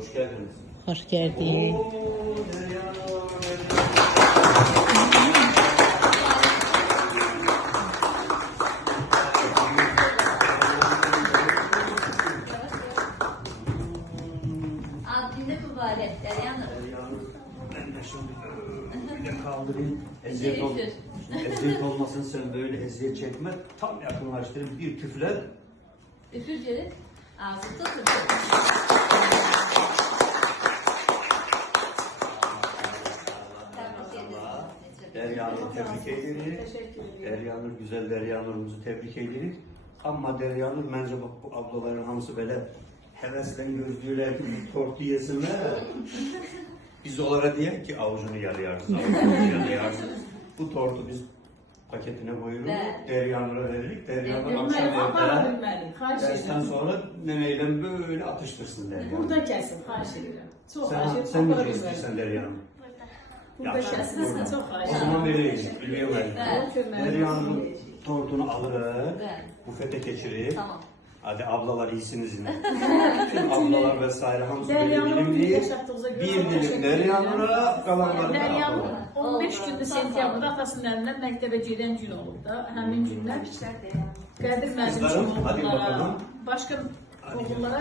Hoş geldiniz. Hoş geldin. Adinde mübarek Deryan'ım. Ben de şimdi böyle kaldırayım. Eziyet olmasın, sen böyle eziyet çekme. Tam yakınlaştırayım, bir küfler. Üfürceri. Ağzı tutun. Deryanur'u tebrik ederiz. Deryanur, güzel Deryanur'umuzu tebrik ederiz. Ama Deryanur, bence bu ablaların hamısı böyle hevesle gözlüyorlar ki bu tortu yesinler. Biz onlara diyelim ki avucunu yalayarız, Bu tortu biz paketine koyuyoruz, Deryanur'a veririk. Deryanur akşam evde dersten sonra neneyle böyle atıştırsın Deryanur. Burada kesin, karşıyla. Sen ne istiyorsan Deryanur? Burada kesin, çok O zaman vereyim, biliyorum Evet. Deryanur'un tortunu alırız, Evet. bufete geçirir. Tamam. Hadi ablalar iyisiniz yine. Tüm ablalar vesaire hamısı böyle dilim değil. Bir dilim Deryanur'a, kalanları da Deryanur ablalar. 15 gündür sentyabrda atasının əlindən məktəbə gedən gün olub da. Həmin gündən Qədir müəllim Kızlarım, üçün hadi oğullara, bakalım. başqa oğullara